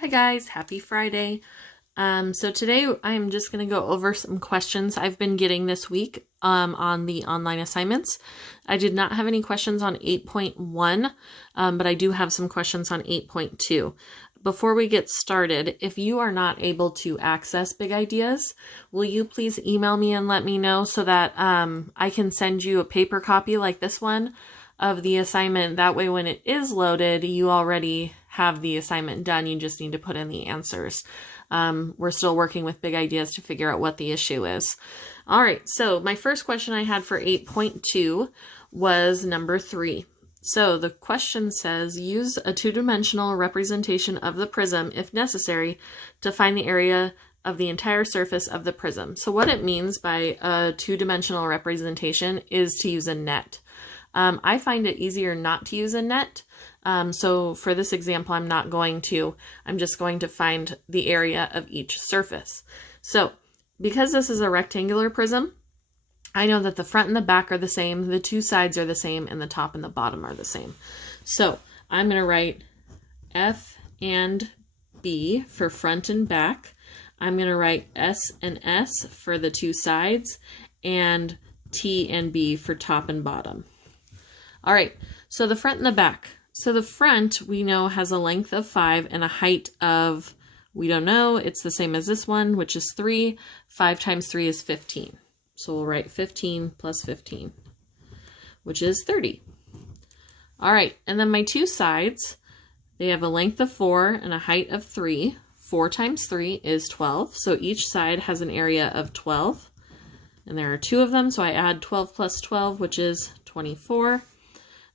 Hi guys, happy Friday. So today I'm just going to go over some questions I've been getting this week on the online assignments. I did not have any questions on 8.1, but I do have some questions on 8.2. Before we get started, if you are not able to access Big Ideas, will you please email me and let me know so that I can send you a paper copy like this one of the assignment. That way when it is loaded, you already have the assignment done. You just need to put in the answers. We're still working with Big Ideas to figure out what the issue is. All right, so my first question I had for 8.2 was number 3. So the question says, use a two-dimensional representation of the prism, if necessary, to find the area of the entire surface of the prism. So what it means by a two-dimensional representation is to use a net. I find it easier not to use a net. So for this example, I'm just going to find the area of each surface. So because this is a rectangular prism, I know that the front and the back are the same, the two sides are the same, and the top and the bottom are the same. So I'm going to write F and B for front and back. I'm going to write S and S for the two sides, and T and B for top and bottom. All right, so the front and the back. So the front, we know, has a length of 5 and a height of, we don't know, it's the same as this one, which is 3. 5 times 3 is 15. So we'll write 15 plus 15, which is 30. All right, and then my two sides, they have a length of 4 and a height of 3. 4 times 3 is 12, so each side has an area of 12. And there are two of them, so I add 12 plus 12, which is 24.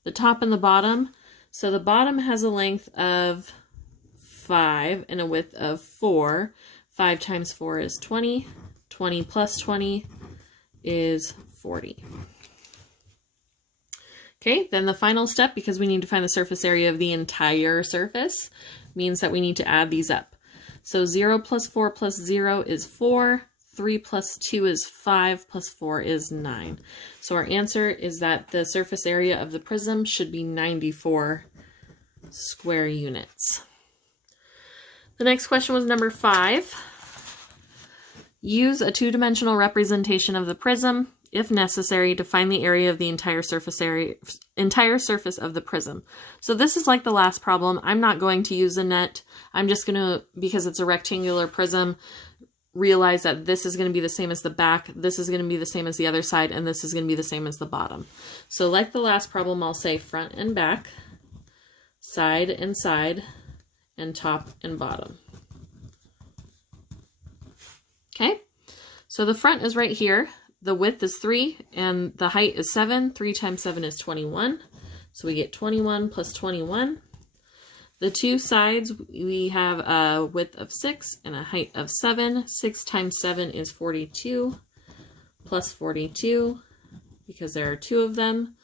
The top and the bottom, so the bottom has a length of 5 and a width of 4. 5 times 4 is 20. 20 plus 20 is 40. Okay, then the final step, because we need to find the surface area of the entire surface, means that we need to add these up. So 0 plus 4 plus 0 is 4. 3 plus 2 is 5, plus 4 is 9. So our answer is that the surface area of the prism should be 94 square units. The next question was number 5. Use a two-dimensional representation of the prism, if necessary, to find the area of the entire surface of the prism. So this is like the last problem. I'm not going to use a net. I'm just going to, because it's a rectangular prism, realize that this is going to be the same as the back, this is going to be the same as the other side, and this is going to be the same as the bottom. So like the last problem, I'll say front and back, side and side, and top and bottom. Okay, so the front is right here. The width is 3, and the height is 7. 3 times 7 is 21. So we get 21 plus 21. The two sides, we have a width of 6 and a height of 7. 6 times 7 is 42, plus 42, because there are two of them.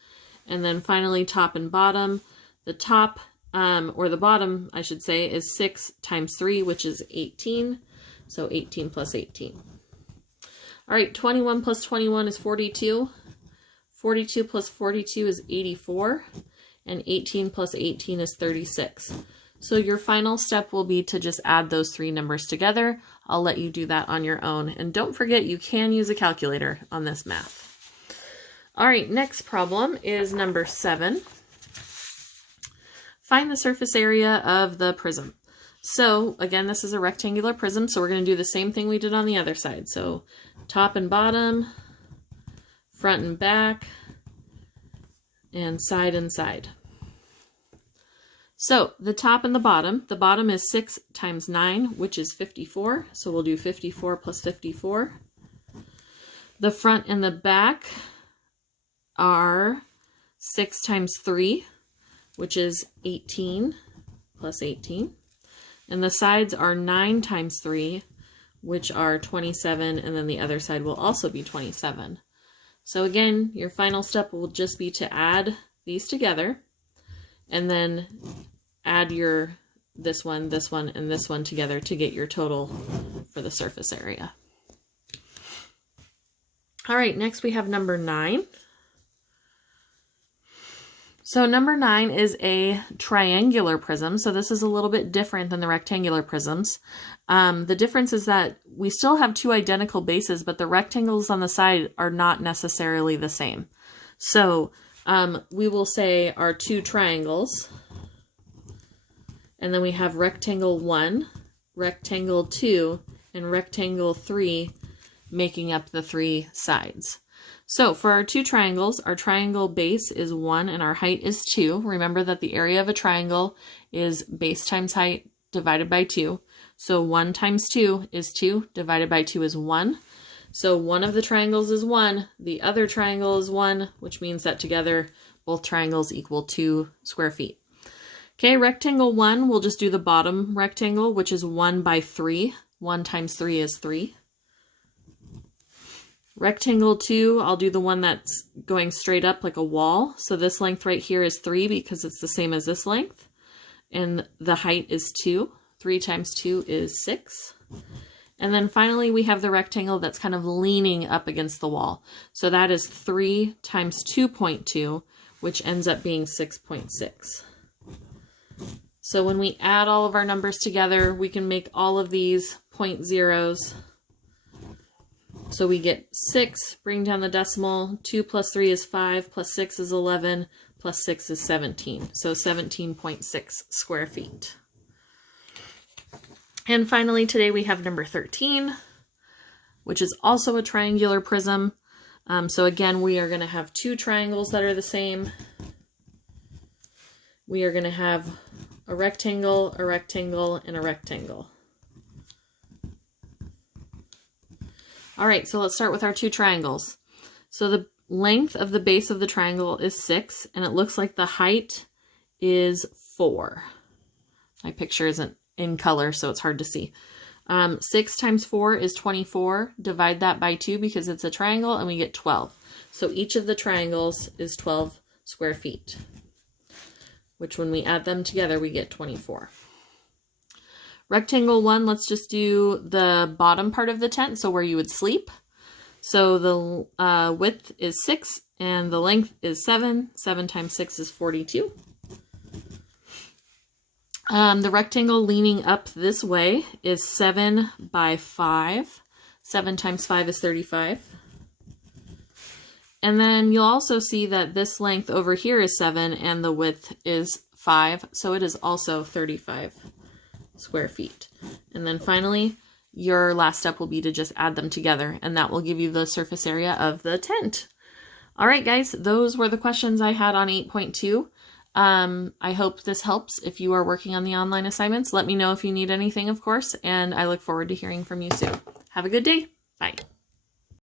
And then finally, top and bottom. The top, or the bottom, I should say, is 6 times 3, which is 18. So 18 plus 18. All right, 21 plus 21 is 42. 42 plus 42 is 84. And 18 plus 18 is 36. So your final step will be to just add those three numbers together. I'll let you do that on your own. And don't forget, you can use a calculator on this math. All right, next problem is number 7. Find the surface area of the prism. So again, this is a rectangular prism, so we're going to do the same thing we did on the other side. So top and bottom, front and back, and side and side. So the top and the bottom is 6 times 9, which is 54. So we'll do 54 plus 54. The front and the back are 6 times 3, which is 18, plus 18. And the sides are 9 times 3, which are 27, and then the other side will also be 27. So again, your final step will just be to add these together, and then add this one, and this one together to get your total for the surface area. All right, next we have number 9. So number 9 is a triangular prism. So this is a little bit different than the rectangular prisms. The difference is that we still have two identical bases, but the rectangles on the side are not necessarily the same. So we will say our two triangles, and then we have rectangle 1, rectangle 2, and rectangle 3 making up the three sides. So for our two triangles, our triangle base is 1 and our height is 2. Remember that the area of a triangle is base times height divided by 2. So 1 times 2 is 2, divided by 2 is 1. So one of the triangles is 1, the other triangle is 1, which means that together both triangles equal 2 square feet. Okay, rectangle 1, we'll just do the bottom rectangle, which is 1 by 3. 1 times 3 is 3. Rectangle 2, I'll do the one that's going straight up like a wall. So this length right here is 3 because it's the same as this length. And the height is 2. 3 times 2 is 6. And then finally we have the rectangle that's kind of leaning up against the wall. So that is 3 times 2.2, which ends up being 6.6. So when we add all of our numbers together, we can make all of these point zeros. So we get 6, bring down the decimal, 2 plus 3 is 5, plus 6 is 11, plus 6 is 17. So 17.6 square feet. And finally today we have number 13, which is also a triangular prism. So again, we are going to have two triangles that are the same. We are going to have a rectangle, and a rectangle. All right, so let's start with our two triangles. So the length of the base of the triangle is 6, and it looks like the height is 4. My picture isn't in color, so it's hard to see. 6 times 4 is 24. Divide that by 2 because it's a triangle, and we get 12. So each of the triangles is 12 square feet, which when we add them together, we get 24. Rectangle 1, let's just do the bottom part of the tent, so where you would sleep. So the width is 6 and the length is 7. 7 times 6 is 42. The rectangle leaning up this way is 7 by 5. 7 times 5 is 35. And then you'll also see that this length over here is 7 and the width is 5, so it is also 35 square feet. And then finally, your last step will be to just add them together, and that will give you the surface area of the tent. All right, guys, those were the questions I had on 8.2. I hope this helps if you are working on the online assignments. Let me know if you need anything, of course, and I look forward to hearing from you soon. Have a good day.